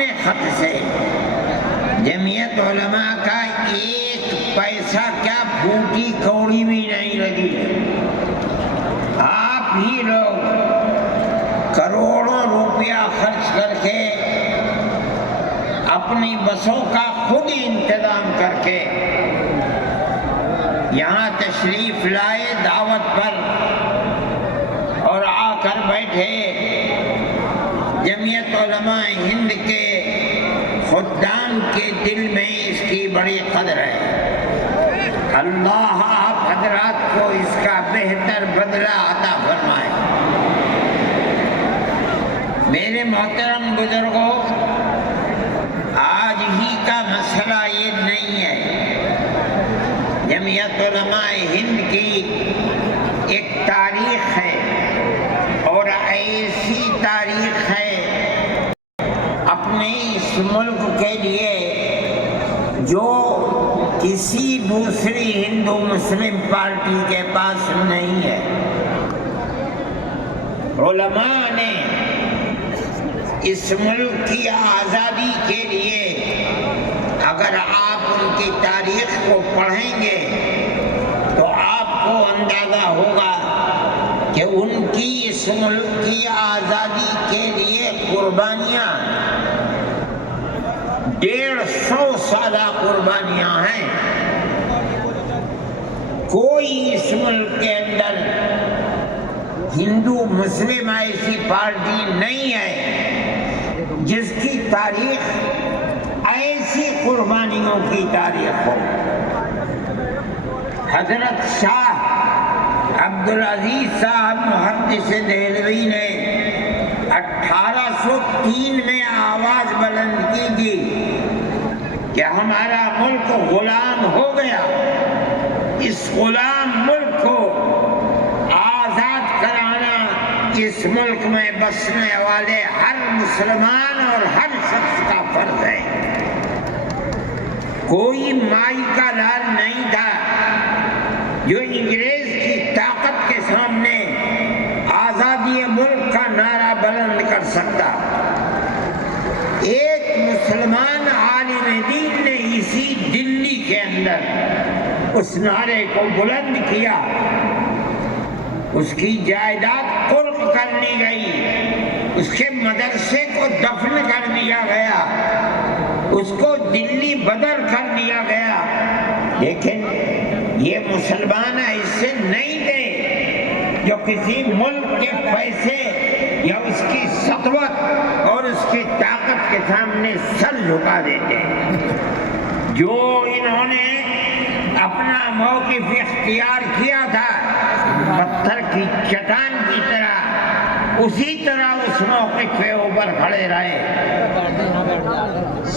اپنے خط سے جمعیت علماء کا ایک پیسہ کیا پھوٹی کوڑی بھی نہیں لگی. آپ ہی لوگ کروڑوں روپیہ خرچ کر کے اپنی بسوں کا خود ہی انتظام کر کے یہاں تشریف لائے دعوت پر اور آ کر بیٹھے. جمعیت علماء ہند کے خدام کے دل میں اس کی بڑی قدر ہے. اللہ آپ حضرات کو اس کا بہتر بدلہ عطا فرمائے. میرے محترم بزرگوں، آج ہی کا مسئلہ یہ نہیں ہے. جمعیت علماء ہند کی ایک تاریخ ہے اور ایسی تاریخ ہے اپنے اس ملک کے لیے جو کسی دوسری ہندو مسلم پارٹی کے پاس نہیں ہے. علماء نے اس ملک کی آزادی کے لیے اگر آپ ان کی تاریخ کو پڑھیں گے تو آپ کو اندازہ ہوگا کہ ان کی اس ملک کی آزادی کے لیے قربانیاں 150 سالہ قربانیاں ہیں. کوئی اس ملک کے اندر ہندو مسلم ایسی پارٹی نہیں ہے جس کی تاریخ ایسی قربانیوں کی تاریخ ہو. حضرت شاہ عبدالعزیز صاحب محدث دہلوی نے 1803 میں آواز بلند کی تھی کہ ہمارا ملک غلام ہو گیا. اس غلام ملک کو آزاد کرانا اس ملک میں بسنے والے ہر مسلمان اور ہر شخص کا فرض ہے. کوئی مائی کا لال نہیں تھا جو انگریز کی طاقت کے سامنے آزادی ملک کا نعرہ بلند کر سکتا. ایک مسلمان عالم دین نے اسی دلی کے اندر اس نعرے کو بلند کیا. اس کی جائیداد قرق کر لی گئی، اس کے مدرسے کو دفن کر دیا گیا، اس کو دلی بدر کر دیا گیا. لیکن یہ مسلمان ایسے نہیں تھے جو کسی ملک کے پیسے یا اس کی سطوت اور اس کی طاقت کے سامنے سر جھکا دیتے. جو انہوں نے اپنا موقف اختیار کیا تھا پتھر کی چٹان کی طرح، اسی طرح اس موقف پہ اوپر کھڑے رہے.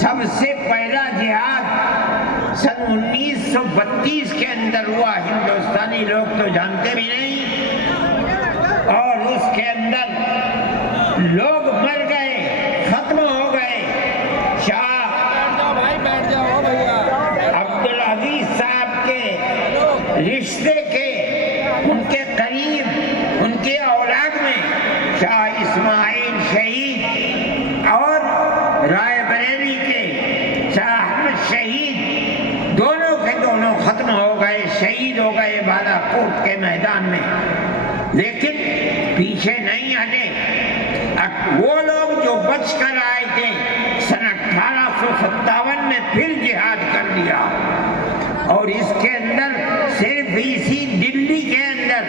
سب سے پہلا جہاد سن 1932 کے اندر ہوا. ہندوستانی لوگ تو جانتے بھی نہیں، اور اس کے اندر لوگ مر گئے، ختم ہو گئے. شاہ عبدالعزیز صاحب کے رشتے کے، ان کے قریب، ان کے اولاد میں شاہ اسماعیل شہید اور رائے بریلی کے شاہ احمد شہید، دونوں کے دونوں ختم ہو گئے، شہید ہو گئے بالا کوٹ کے میدان میں. لیکن پیچھے نہیں ہٹے. وہ لوگ جو بچ کر آئے تھے سن 1857 میں پھر جہاد کر دیا، اور اس کے اندر صرف اسی دلی کے اندر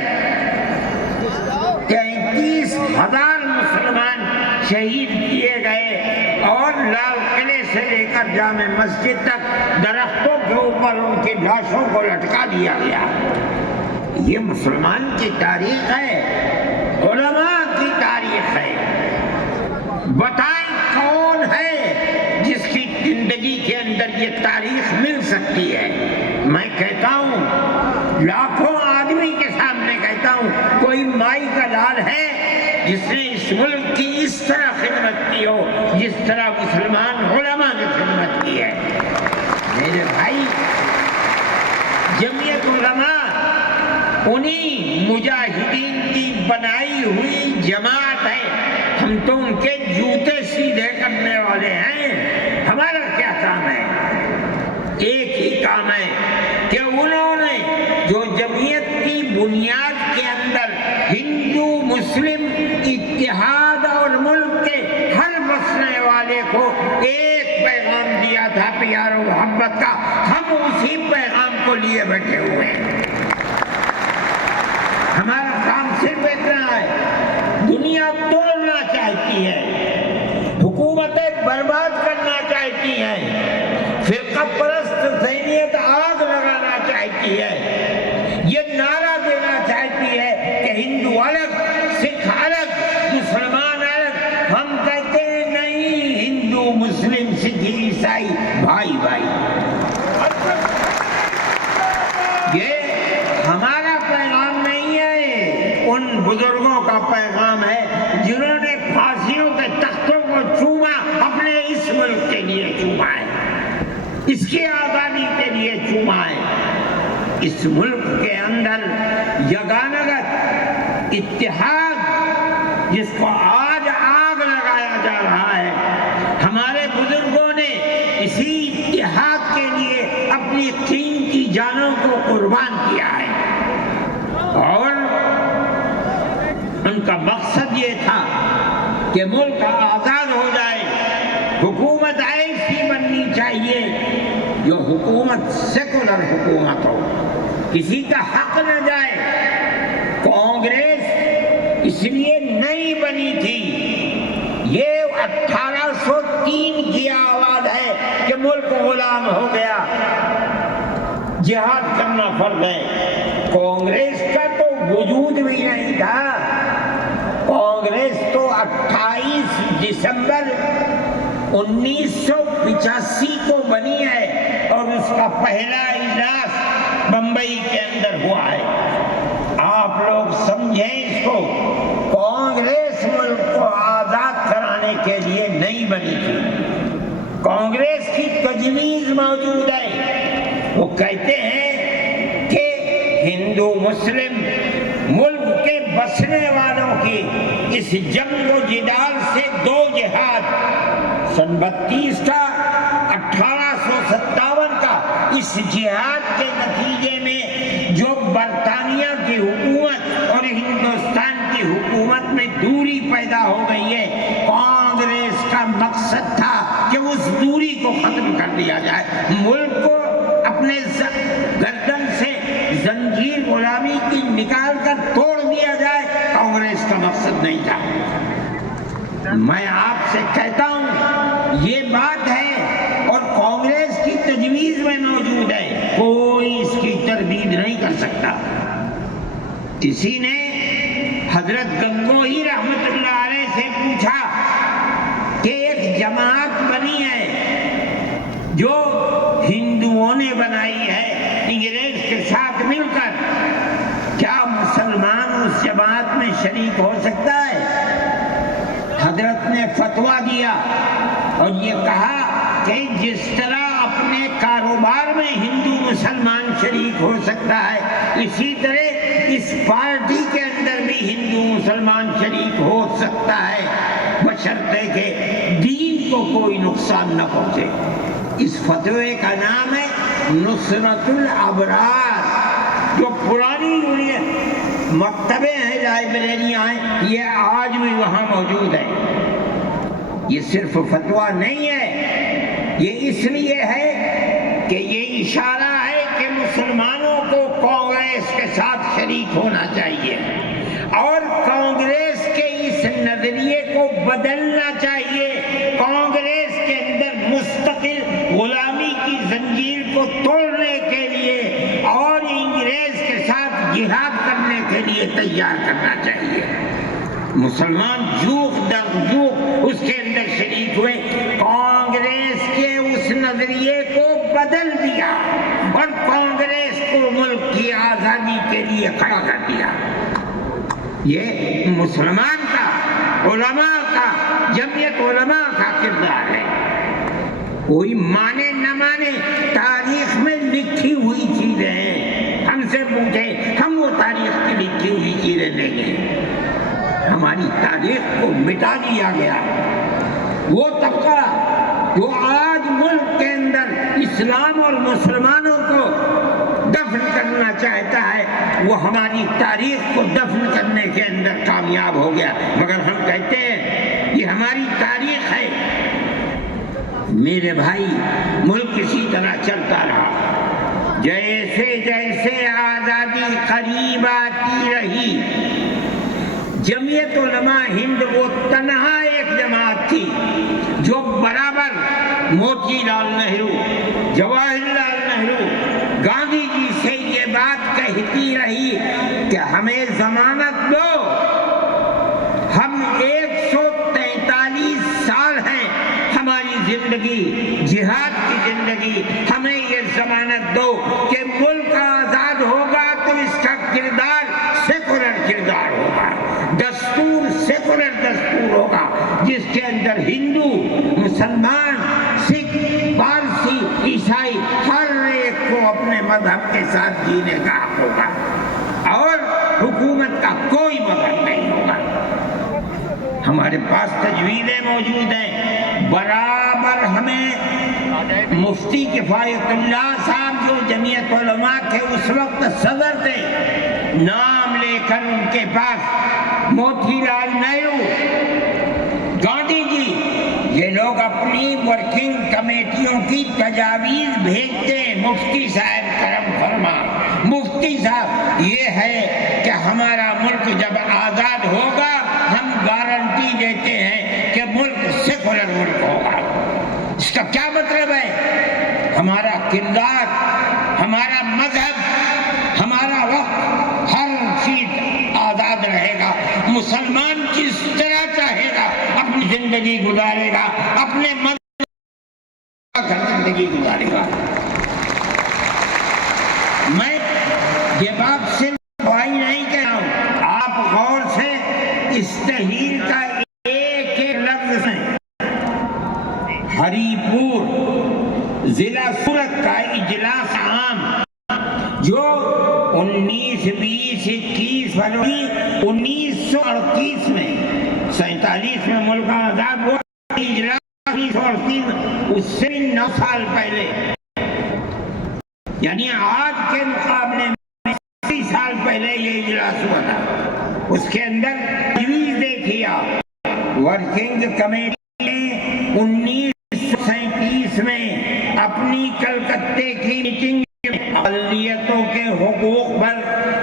33,000 مسلمان شہید کیے گئے، اور لال قلعے سے لے کر جامع مسجد تک درختوں کے اوپر ان کی لاشوں کو لٹکا دیا گیا. یہ مسلمان کی تاریخ ہے، علماء کی تاریخ ہے. بتائیں کون ہے جس کی زندگی کے اندر یہ تاریخ مل سکتی ہے؟ میں کہتا ہوں، لاکھوں آدمی کے سامنے کہتا ہوں، کوئی مائی کا لال ہے جس نے اس ملک کی اس طرح خدمت کی ہو جس طرح مسلمان علماء نے خدمت کی ہے؟ میرے بھائی، جمعیت علماء انہی مجاہدین کی بنائی ہوئی جماعت ہے ہم تو ان کے جوتے سیدھے کرنے والے ہیں، ہمارا کیا کام ہے؟ ایک ہی کام ہے کہ انہوں نے جو جمعیت کی بنیاد کے اندر ہندو مسلم اتحاد اور ملک کے ہر بسنے والے کو ایک پیغام دیا تھا پیار و محبت کا، ہم اسی پیغام کو لیے بیٹھے ہوئے ہیں۔ ہمارا کام صرف اتنا ہے، دنیا توڑنا چاہتی ہے، حکومتیں برباد کرنا چاہتی ہیں، فرقہ پرست ذہنیت آگ لگانا چاہتی ہے، یہ نعرہ دینا چاہتی ہے کہ ہندو الگ، سکھ الگ، مسلمان الگ۔ ہم کہتے ہیں نہیں، ہندو مسلم سکھ عیسائی بھائی بھائی۔ یہ ہمارا پیغام نہیں ہے، ان بزرگوں کا پیغام ہے جنہوں نے پھانسیوں کے تختوں کو چوما، اپنے اس ملک کے لیے چوما ہے، اس کی آزادی کے لیے چوما ہے۔ اس ملک کے اندر یگانگت اتحاد جس کو آج آگ لگایا جا رہا ہے، ہمارے بزرگوں نے اسی اتحاد کے لیے اپنی قیمتی جانوں کو قربان کیا ہے، اور ان کا مقصد یہ تھا کہ ملک آزاد ہو جائے، حکومت ایسی بننی چاہیے جو حکومت سیکولر حکومت ہو، کسی کا حق نہ جائے۔ کانگریس اس لیے نہیں بنی تھی، یہ 1803 کی آواز ہے کہ ملک غلام ہو گیا، جہاد کرنا فرض ہے۔ کانگریس کا تو وجود بھی نہیں تھا، کانگریس تو 28 دسمبر 1985 کو بنی ہے، اور اس کا پہلا اجلاس بمبئی کے اندر ہوا ہے۔ آپ لوگ سمجھیں اس کو، کانگریس ملک کو آزاد کرانے کے لیے نہیں بنی تھی، کانگریس کی تجویز موجود ہے۔ وہ کہتے ہیں کہ ہندو مسلم ملک کے بسنے والوں کی اس جنگ و جدال سے دو جہاد، سن 32 کا 1857 کا، اس جہاد کے نتیجے میں جو برطانیہ کی حکومت اور ہندوستان کی حکومت میں دوری پیدا ہو گئی ہے، کانگریس کا مقصد تھا کہ اس دوری کو ختم کر دیا جائے، ملک کو اپنے گردن سے زنجیر غلامی کی نکال کر توڑ دیا جائے، کانگریس کا مقصد نہیں تھا۔ میں آپ سے کہتا ہوں یہ بات ہے، اور کانگریس کی تجویز میں موجود ہے، کوئی اس کی تردید نہیں کر سکتا۔ کسی نے حضرت گنگوہی رحمت اللہ علیہ سے پوچھا کہ ایک جماعت بنی ہے جو ہندوؤں نے بنائی ہے انگریز کے ساتھ مل کر، کیا مسلمان اس جماعت میں شریک ہو سکتا ہے؟ حضرت نے فتویٰ دیا اور یہ کہا کہ جس طرح اپنے کاروبار میں ہندو مسلمان شریک ہو سکتا ہے، اسی طرح اس پارٹی کے اندر بھی ہندو مسلمان شریک ہو سکتا ہے، بشرطے کہ دین کو کوئی نقصان نہ پہنچے۔ اس فتوے کا نام ہے نصرت الابرار، جو پرانی مکتبیں ہیں، لائبریریاں ہیں، یہ آج بھی وہاں موجود ہے۔ یہ صرف فتویٰ نہیں ہے، یہ اس لیے ہے کہ یہ اشارہ ہے کہ مسلمانوں کو کانگریس کے ساتھ شریک ہونا چاہیے، اور کانگریس کے اس نظریے کو بدلنا چاہیے، کانگریس کے اندر مستقل غلامی کی زنجیر کو توڑنے کے لیے اور انگریز کے ساتھ جہاد کرنے کے لیے تیار کرنا چاہیے۔ مسلمان جوخ در جوخ اس کے اندر شریک ہوئے، کانگریس کے اس نظریے کو بدل دیا اور کانگریس کو ملک کی آزادی کے لیے کھڑا کر دیا۔ یہ مسلمان کا، علماء کا، جمعیت علماء کا کردار ہے۔ کوئی مانے نہ مانے، تاریخ میں لکھی ہوئی چیزیں ہیں، ہم سے پوچھے ہم وہ تاریخ کی لکھی ہوئی چیزیں لیں گے، ہماری تاریخ تاریخ کو مٹا دیا گیا۔ وہ طبقہ جو آج ملک کے اندر اسلام اور مسلمانوں کو دفن کرنا چاہتا ہے، وہ ہماری تاریخ کو دفن کرنے کے اندر کامیاب ہو گیا۔ مگر ہم کہتے ہیں یہ ہماری تاریخ ہے۔ میرے بھائی، ملک اسی طرح چلتا رہا، جیسے جیسے آزادی قریب آتی رہی، جمعیت علماء ہند وہ تنہا ایک جماعت تھی جو برابر موتی لال نہرو، جواہر لال نہرو، گاندھی جی سے یہ بات کہتی رہی کہ ہمیں ضمانت دو، ہم 143 سال ہیں ہماری زندگی، جہاد کی زندگی، ہمیں یہ ضمانت دو کہ ملک آزاد ہوگا تو اس کا کردار سیکولر کردار ہوگا، دستور سیکولر دستور ہوگا، جس کے اندر ہندو، مسلمان، سکھ، پارسی، عیسائی ہر ایک کو اپنے مذہب کے ساتھ جینے کا حق ہوگا اور حکومت کا کوئی مذہب نہیں ہوگا۔ ہمارے پاس تجویزیں موجود ہیں، برابر ہمیں مفتی کفایت اللہ صاحب جو جمعیت علماء کے اس وقت صدر تھے، نام لے کر ان کے پاس موتی لال نہرو، گاندھی جی، یہ لوگ اپنی ورکنگ کمیٹیوں کی تجاویز بھیجتے ہیں، مفتی صاحب کرم فرما، مفتی صاحب یہ ہے کہ ہمارا ملک جب آزاد ہوگا ہم گارنٹی دیتے ہیں کہ ملک سیکولر ملک ہوگا۔ اس کا کیا مطلب ہے؟ ہمارا کردار، ہمارا مذہب، ہمارا وقت، ہر چیز آزاد رہے گا، مسلمان جس طرح چاہے گا اپنی زندگی گزارے گا، اپنے مذہب کا زندگی گزارے گا۔ میں یہ بات صرف بھائی نہیں کہہ رہا ہوں، آپ غور سے اس تحریر کا ایک ایک لفظ ہے۔ ہری پور ضلع سورت کا اجلاس عام جو 19، 20، 21 فروری 1938 میں 47 میں ملک آزاد ہوا، اجلاس 1938 اس سے 9 سال پہلے، یعنی آج کے مقابلے میں 80 سال پہلے یہ اجلاس ہوا تھا۔ اس کے اندر تجویز دیکھیے آپ، ورکنگ کمیٹی نے 1937 میں اپنی کلکتے کی میٹنگ میں اقلیتوں کے حقوق پر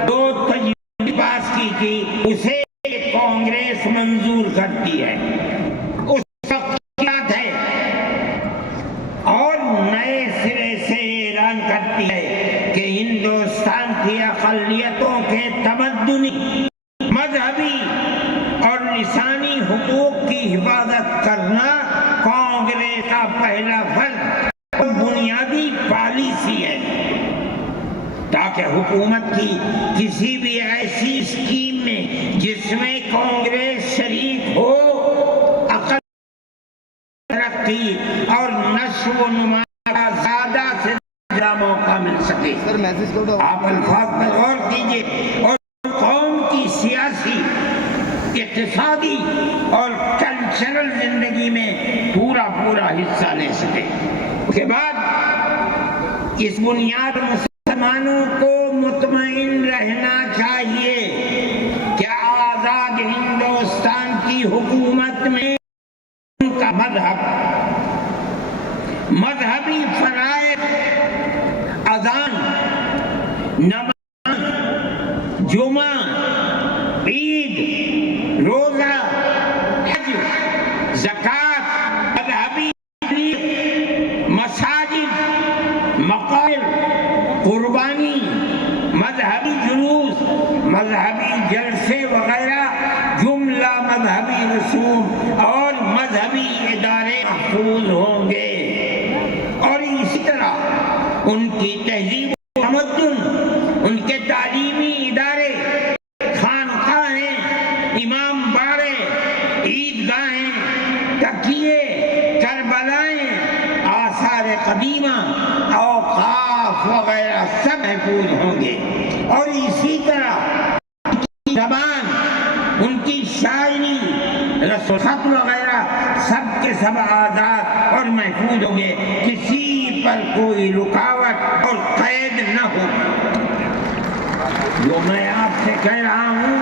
2 تجویز پاس کی تھی، اسے کانگریس منظور کرتی ہے، اس وقت کیا تھے، اور نئے سرے سے اعلان کرتی ہے کہ ہندوستان کی اقلیتوں کے تمدنی، مذہبی اور لسانی حقوق کی حفاظت کرنا کانگریس کا پہلا فرض اور بنیادی پالیسی ہے، تاکہ حکومت کی کسی بھی ایسی اسکیم میں جس میں کانگریس شریک ہو، عقل، ترقی اور نشو و نما کا زیادہ سے زیادہ موقع مل سکے۔ آپ الفاظ پر غور کیجئے اور قوم کی سیاسی، اقتصادی اور کلچرل زندگی میں پورا حصہ لے سکے۔ اس کے بعد اس بنیاد مسلمانوں کو مطمئن رہنا چاہیے کہ آزاد ہندوستان کی حکومت میں ان کا مذہبی فرائض، اذان، نماز، جمعہ، عید، روزہ، حج، زکوٰۃ، مذہبی مساجد، مقابر، قربانی، مذہبی جلوس، مذہبی جلسے وغیرہ، جملہ مذہبی رسوم اور مذہبی ادارے محفوظ ہوں گے، اور اسی طرح ان کی تہذیب و تمدن، ان کے تعلیمی ادارے، خانقاہیں، امام باڑے، عیدگاہیں، تکیے، کربلائیں، آثار قدیمہ، اوقاف وغیرہ سب محفوظ ہوں گے، اور اسی طرح ان کی زبان، ان کی شاعری، خط وغیرہ سب کے سب آزاد اور محفوظ ہوں گے، کسی پر کوئی رکاوٹ اور قید نہ ہو۔ جو میں آپ سے کہہ رہا ہوں